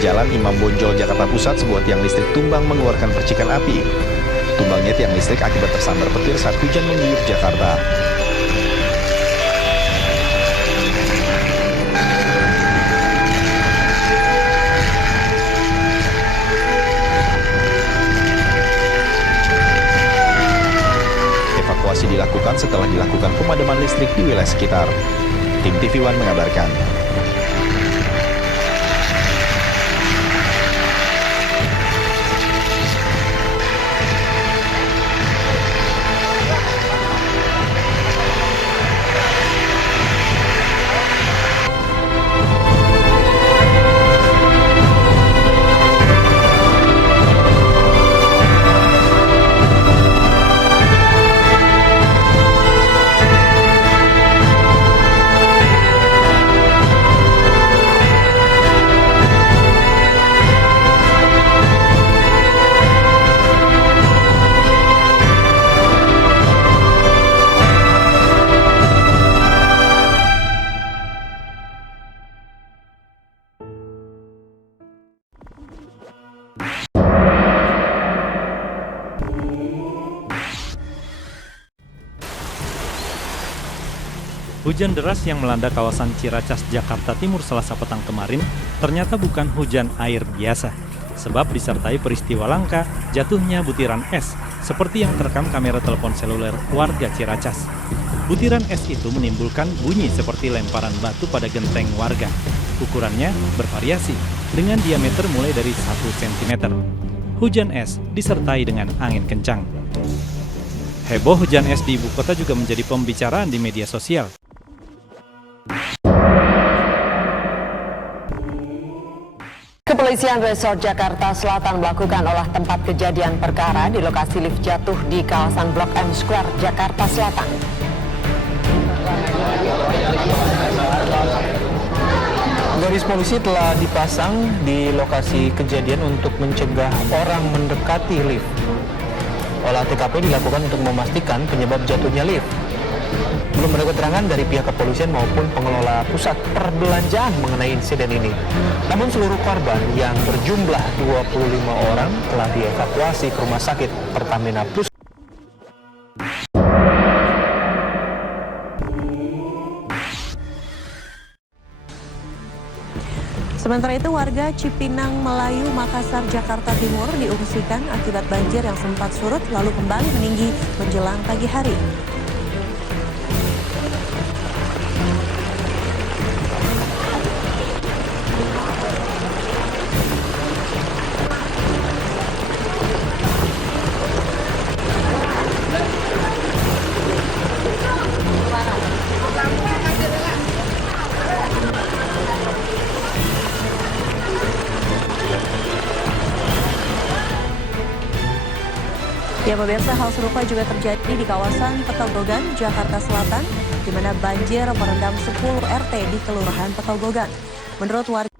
Jalan Imam Bonjol, Jakarta Pusat, sebuah tiang listrik tumbang mengeluarkan percikan api. Tumbangnya tiang listrik akibat tersambar petir saat hujan mengguyur Jakarta. Evakuasi dilakukan setelah dilakukan pemadaman listrik di wilayah sekitar. Tim TV One mengabarkan. Hujan deras yang melanda kawasan Ciracas, Jakarta Timur Selasa petang kemarin ternyata bukan hujan air biasa, sebab disertai peristiwa langka jatuhnya butiran es, seperti yang terekam kamera telepon seluler warga Ciracas. Butiran es itu menimbulkan bunyi seperti lemparan batu pada genteng warga. Ukurannya bervariasi, dengan diameter mulai dari 1 cm. Hujan es disertai dengan angin kencang. Heboh hujan es di ibu kota juga menjadi pembicaraan di media sosial. Kepolisian Resort Jakarta Selatan melakukan olah tempat kejadian perkara di lokasi lift jatuh di kawasan Blok M Square, Jakarta Selatan. Garis polisi telah dipasang di lokasi kejadian untuk mencegah orang mendekati lift. Olah TKP dilakukan untuk memastikan penyebab jatuhnya lift. Belum ada keterangan dari pihak kepolisian maupun pengelola pusat perbelanjaan mengenai insiden ini. Namun seluruh korban yang berjumlah 25 orang telah dievakuasi ke Rumah Sakit Pertamina Plus. Sementara itu, warga Cipinang Melayu, Makassar, Jakarta Timur diungsikan akibat banjir yang sempat surut lalu kembali meninggi menjelang pagi hari. Ya pemirsa, hal serupa juga terjadi di kawasan Petogogan, Jakarta Selatan, di mana banjir merendam 10 RT di Kelurahan Petogogan. Menurut warga,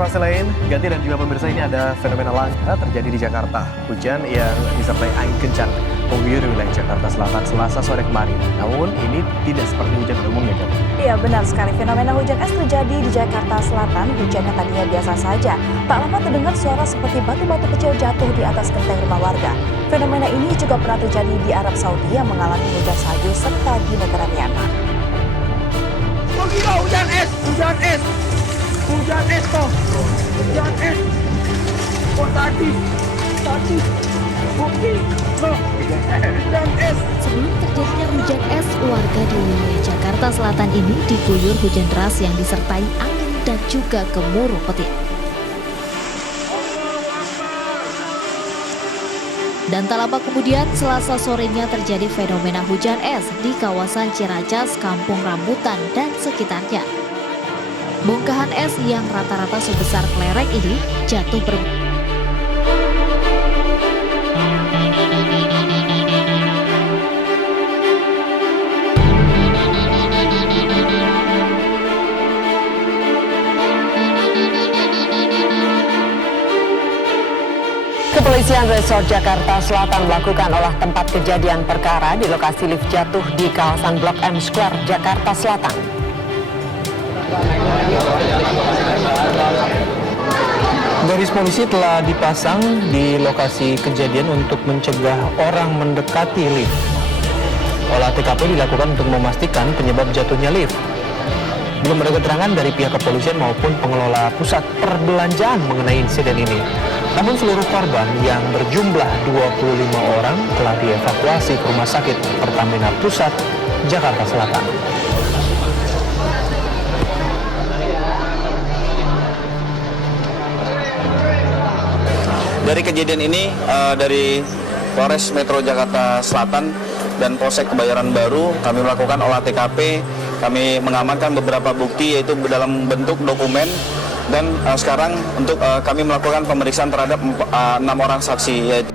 informasi lain, Ganti dan juga pemirsa, ini ada fenomena langka terjadi di Jakarta. Hujan yang disertai angin kencang mengguyur wilayah Jakarta Selatan Selasa sore kemarin. Namun ini tidak seperti hujan pada umumnya, kan? Iya, benar sekali. Fenomena hujan es terjadi di Jakarta Selatan. Hujannya tadinya biasa saja. Tak lama terdengar suara seperti batu-batu kecil jatuh di atas genteng rumah warga. Fenomena ini juga pernah terjadi di Arab Saudi yang mengalami hujan salju serta di negara Myanmar. Oh gila, hujan es toh, hujan es oh tadi, bukti, loh, hujan es. Sebelum terjadinya hujan es, warga di wilayah Jakarta Selatan ini diguyur hujan deras yang disertai angin dan juga gemuruh petir. Dan tak lama kemudian, Selasa sorenya terjadi fenomena hujan es di kawasan Ciracas, Kampung Rambutan, dan sekitarnya. Bongkahan es yang rata-rata sebesar kelereng ini jatuh Kepolisian Resort Jakarta Selatan melakukan olah tempat kejadian perkara di lokasi lift jatuh di kawasan Blok M Square, Jakarta Selatan. Garis polisi telah dipasang di lokasi kejadian untuk mencegah orang mendekati lift. Olah TKP dilakukan untuk memastikan penyebab jatuhnya lift. Belum ada keterangan dari pihak kepolisian maupun pengelola pusat perbelanjaan mengenai insiden ini. Namun seluruh korban yang berjumlah 25 orang telah dievakuasi ke Rumah Sakit Pertamina Pusat, Jakarta Selatan. Dari kejadian ini, dari Polres Metro Jakarta Selatan dan Polsek Kebayoran Baru, kami melakukan olah TKP, kami mengamankan beberapa bukti yaitu dalam bentuk dokumen, dan sekarang untuk kami melakukan pemeriksaan terhadap 6 orang saksi, yaitu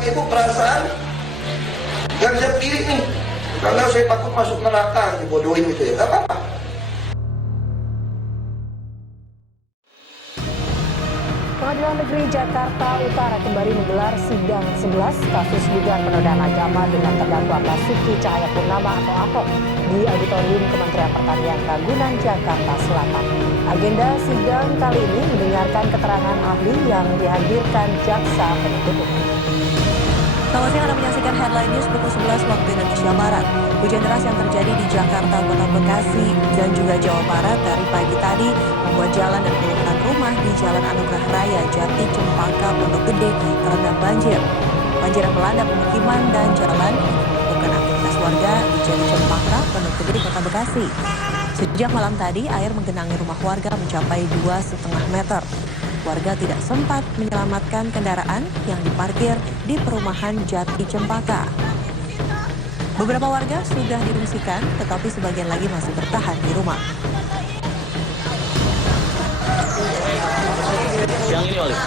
Itu perasaan yang saya pilih nih, karena saya takut masuk neraka, dibodohin gitu ya, gak apa-apa. Pengadilan Negeri Jakarta Utara kembali menggelar sidang 11 kasus dugaan penodaan agama dengan terdakwa Basuki Cahayapurnama atau Ahok di Auditorium Kementerian Pertanian Ragunan, Jakarta Selatan. Agenda sidang kali ini mendengarkan keterangan ahli yang dihadirkan jaksa penuntut umum. Selamat siang, Anda menyaksikan Headline News pukul 11 waktu Indonesia Barat. Hujan deras yang terjadi di Jakarta, Kota Bekasi, dan juga Jawa Barat dari pagi tadi membuat jalan dan puluhan rumah di Jalan Anugerah Raya, Jati, Cempaka, Pondok Gede terendam banjir. Banjir yang melanda pemukiman dan jalan menyebabkan aktivitas warga di Jati Cempaka, Pondok Gede, Kota Bekasi. Sejak malam tadi, air menggenangi rumah warga mencapai 2,5 meter. Warga tidak sempat menyelamatkan kendaraan yang diparkir di perumahan Jati Cempaka. Beberapa warga sudah diungsikan, tetapi sebagian lagi masih bertahan di rumah. Yang ini oleh.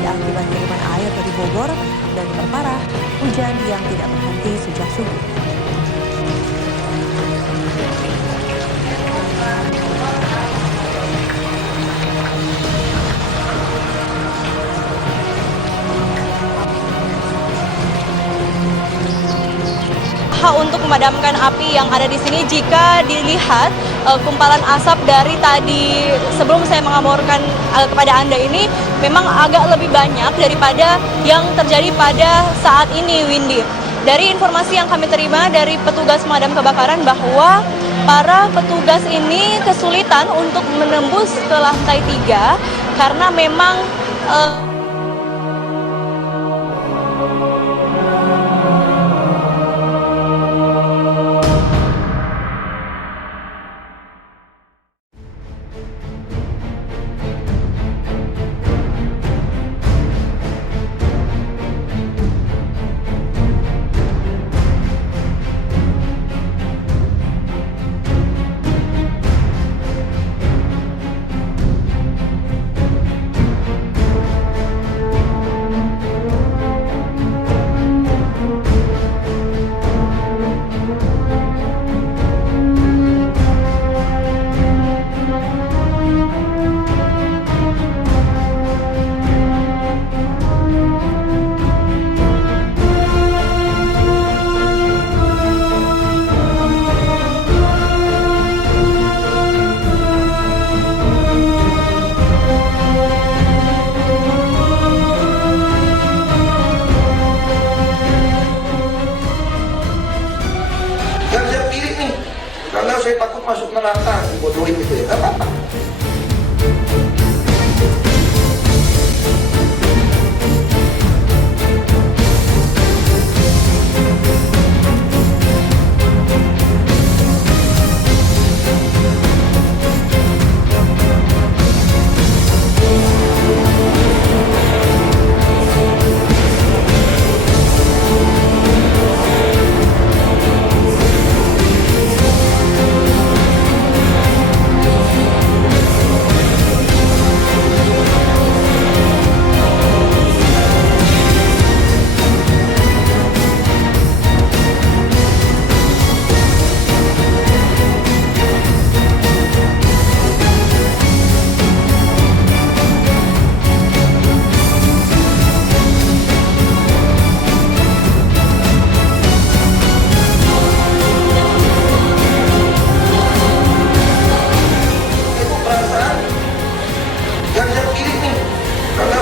Akibat kiriman air dari Bogor dan diperparah hujan yang tidak berhenti sejak subuh. berusaha untuk memadamkan api yang ada di sini. Jika dilihat kumpalan asap dari tadi sebelum saya mengabarkan kepada Anda ini memang agak lebih banyak daripada yang terjadi pada saat ini, Windy. Dari informasi yang kami terima dari petugas pemadam kebakaran bahwa para petugas ini kesulitan untuk menembus ke lantai 3 karena memang saya takut masuk neraka, dibodohin gitu ya, nggak apa-apa.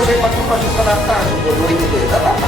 Saya takut masuk neraka, dibodohin gitu ya, nggak apa-apa.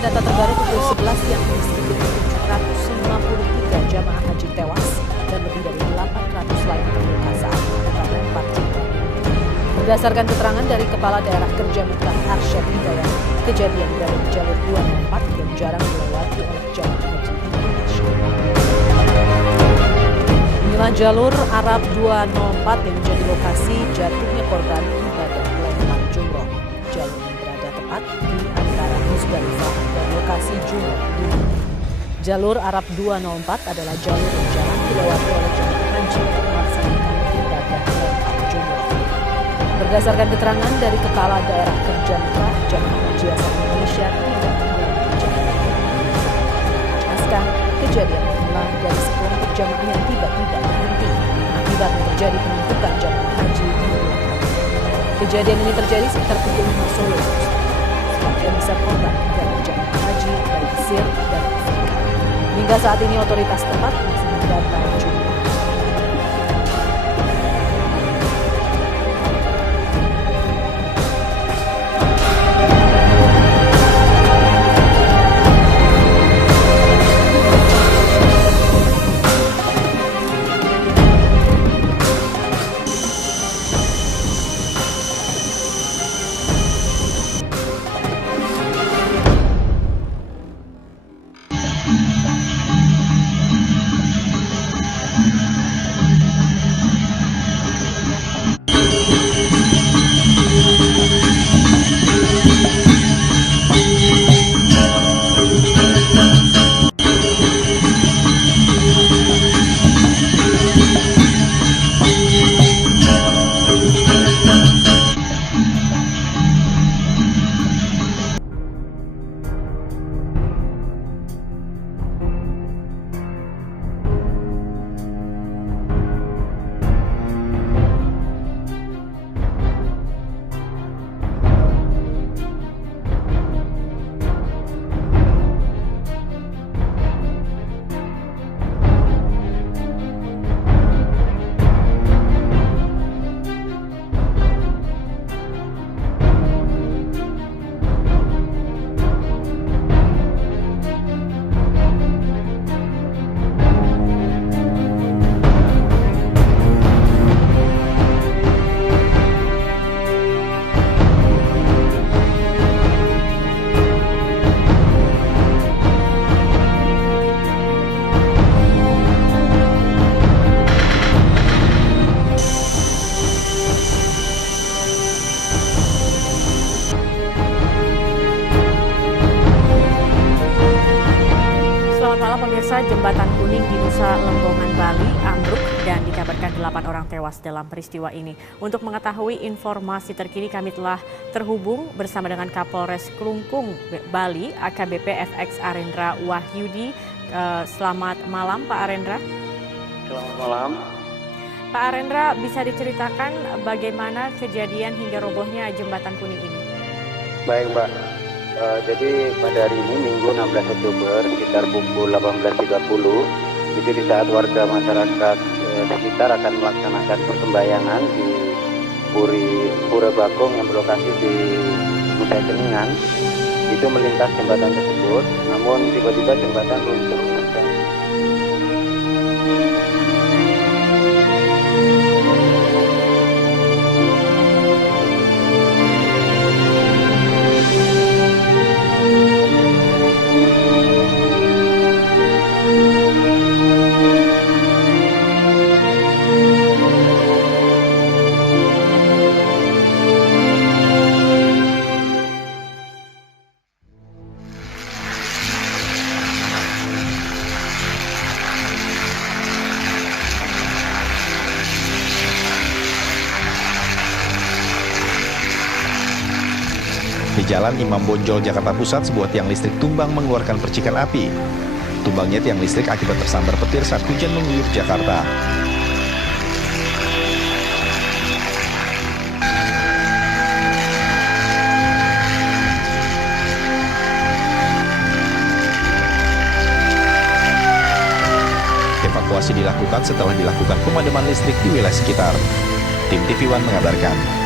Data terbaru pukul 11 siang ini sedikitnya 753 jamaah haji tewas dan lebih dari 800 lain terluka saat melakukan lempar jumroh. Berdasarkan keterangan dari Kepala Daerah Kerja Mekah Arsyad Hidayat, kejadian berada di jalur 204 yang jarang dilewati oleh jamaah haji Indonesia. Inilah jalur Arab 204 yang menjadi lokasi jatuhnya korban ibadah lempar jumroh. Jalur yang berada tepat di antara Musdalifah dan lokasi jumroh di Mina. Jalur Arab 204 adalah jalur yang jarang dilewati oleh jemaah haji untuk melaksanakan ibadah lempar jumroh. Berdasarkan keterangan dari Kepala Daerah Kerja Mekah, jemaah haji asal Indonesia tidak mengalami kejadian. Jelaskan, kejadian bermula dari sekelompok jemaah yang tiba-tiba berhenti akibatnya terjadi penumpukan jemaah haji di Mina. Kejadian ini terjadi sekitar pukul 5 sore. Sebagian besar korban adalah jemaah haji dari Mesir dan Afrika. Hingga saat ini otoritas tempat masih mendata jumlah. Pemirsa, jembatan kuning di Nusa Lembongan, Bali ambruk dan dikabarkan 8 orang tewas dalam peristiwa ini. Untuk mengetahui informasi terkini kami telah terhubung bersama dengan Kapolres Klungkung, Bali, AKBP FX Arendra Wahyudi. Selamat malam Pak Arendra. Selamat malam. Pak Arendra, bisa diceritakan bagaimana kejadian hingga robohnya jembatan kuning ini? Baik Mbak, jadi pada hari ini Minggu 16 Oktober sekitar pukul 18.30 itu di saat warga masyarakat sekitar akan melaksanakan persembahyangan di Pura Bakung yang berlokasi di Nusa Ceningan, itu melintas jembatan tersebut, namun tiba-tiba jembatan runtuh. Di Jalan Imam Bonjol, Jakarta Pusat, sebuah tiang listrik tumbang mengeluarkan percikan api. Tumbangnya tiang listrik akibat tersambar petir saat hujan mengguyur Jakarta. Evakuasi dilakukan setelah dilakukan pemadaman listrik di wilayah sekitar. Tim TV One mengabarkan.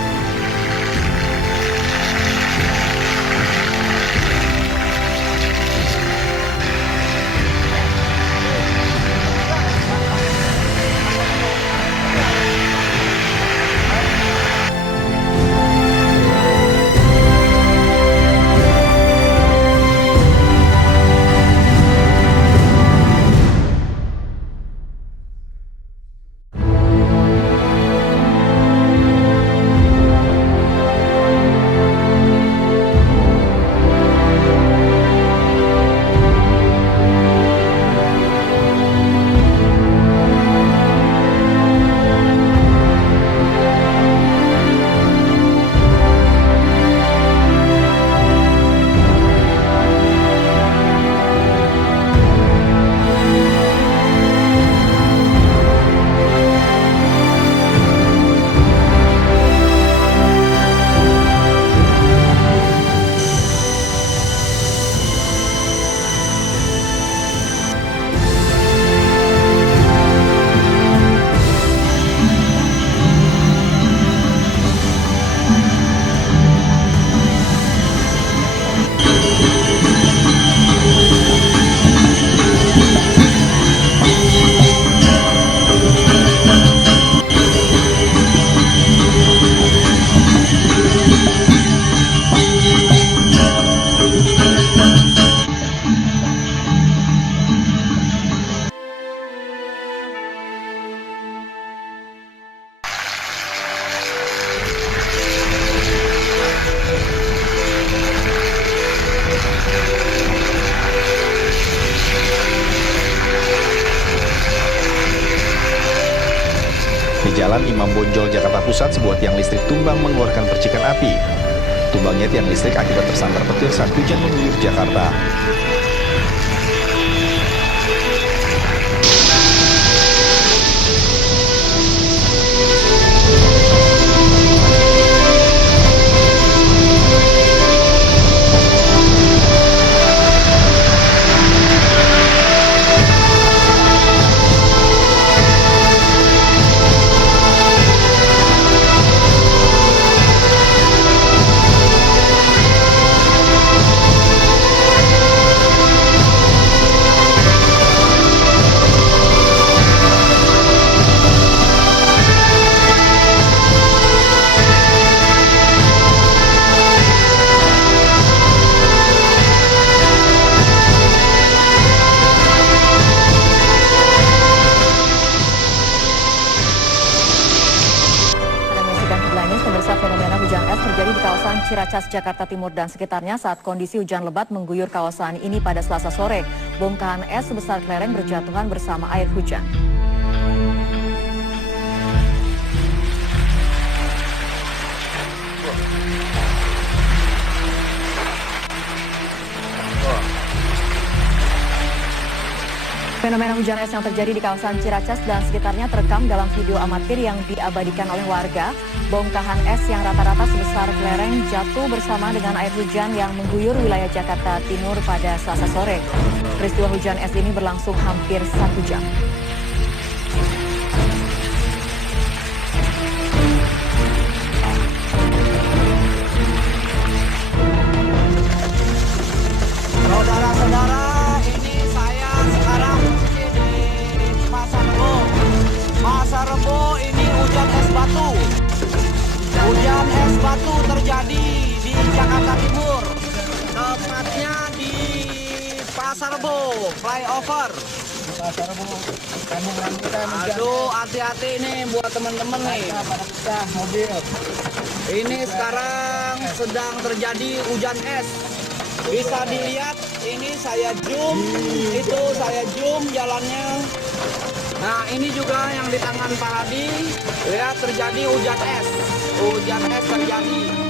Di Jalan Imam Bonjol, Jakarta Pusat, sebuah tiang listrik tumbang mengeluarkan percikan api. Tumbangnya tiang listrik akibat tersambar petir saat hujan mengguyur Jakarta. Ciracas, Jakarta Timur dan sekitarnya saat kondisi hujan lebat mengguyur kawasan ini pada Selasa sore. Bongkahan es sebesar kelereng berjatuhan bersama air hujan. Fenomena hujan es yang terjadi di kawasan Ciracas dan sekitarnya terekam dalam video amatir yang diabadikan oleh warga. Bongkahan es yang rata-rata sebesar kelereng jatuh bersama dengan air hujan yang mengguyur wilayah Jakarta Timur pada Selasa sore. Peristiwa hujan es ini berlangsung hampir 1 jam. Saudara-saudara, Pasar Rebo ini hujan es batu. Hujan es batu terjadi di Jakarta Timur, tepatnya di Pasar Rebo flyover. Pasar Rebo, Kampung Rambutan. Aduh, hati-hati nih buat teman-teman nih. Mobil. Ini sekarang sedang terjadi hujan es. Bisa dilihat, ini saya zoom, itu saya zoom jalannya. Nah, ini juga yang di tangan Pak Hadi, lihat terjadi hujan es. Hujan es terjadi.